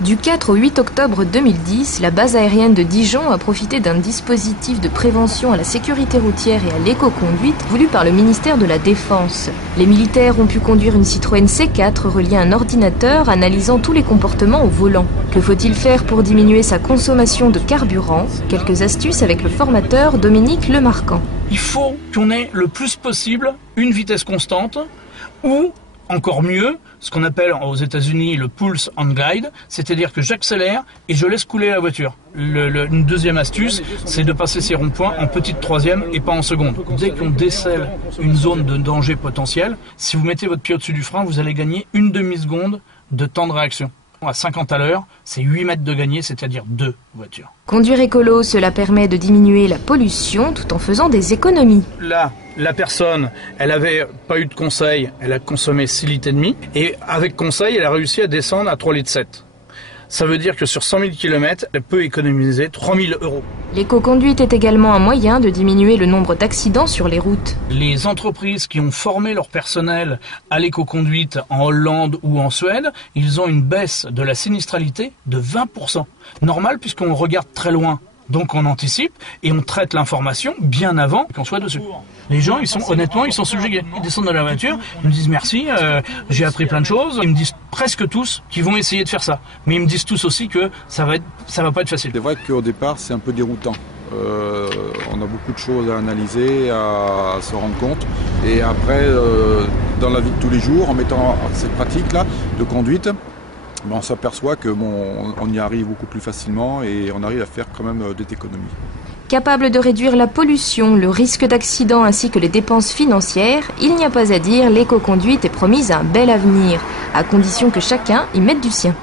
Du 4 au 8 octobre 2010, la base aérienne de Dijon a profité d'un dispositif de prévention à la sécurité routière et à l'éco-conduite voulu par le ministère de la Défense. Les militaires ont pu conduire une Citroën C4 reliée à un ordinateur analysant tous les comportements au volant. Que faut-il faire pour diminuer sa consommation de carburant? Quelques astuces avec le formateur Dominique Lemarquand. Il faut qu'on ait le plus possible une vitesse constante ou encore mieux, ce qu'on appelle aux États-Unis le pulse on glide, c'est-à-dire que j'accélère et je laisse couler la voiture. Une deuxième astuce, c'est de passer ces ronds-points en petite troisième et pas en seconde. Dès qu'on décèle une zone de danger potentiel, si vous mettez votre pied au-dessus du frein, vous allez gagner une demi-seconde de temps de réaction. À 50 à l'heure, c'est 8 mètres de gagné, c'est-à-dire 2 voitures. Conduire écolo, cela permet de diminuer la pollution tout en faisant des économies. Là, la personne, elle avait pas eu de conseil, elle a consommé 6,5 litres et avec conseil, elle a réussi à descendre à 3,7 litres. Ça veut dire que sur 100 000 km, elle peut économiser 3 000 €. L'éco-conduite est également un moyen de diminuer le nombre d'accidents sur les routes. Les entreprises qui ont formé leur personnel à l'éco-conduite en Hollande ou en Suède, ils ont une baisse de la sinistralité de 20%. Normal puisqu'on regarde très loin. Donc on anticipe et on traite l'information bien avant qu'on soit dessus. Les gens, honnêtement, ils sont subjugués. Ils descendent de la voiture, ils me disent merci, j'ai appris plein de choses. Ils me disent presque tous qu'ils vont essayer de faire ça. Mais ils me disent tous aussi que ça va pas être facile. C'est vrai qu'au départ, c'est un peu déroutant. On a beaucoup de choses à analyser, à se rendre compte. Et après, dans la vie de tous les jours, en mettant cette pratique-là de conduite, on s'aperçoit qu'on y arrive beaucoup plus facilement et on arrive à faire quand même des économies. Capable de réduire la pollution, le risque d'accident ainsi que les dépenses financières, il n'y a pas à dire, l'éco-conduite est promise à un bel avenir, à condition que chacun y mette du sien.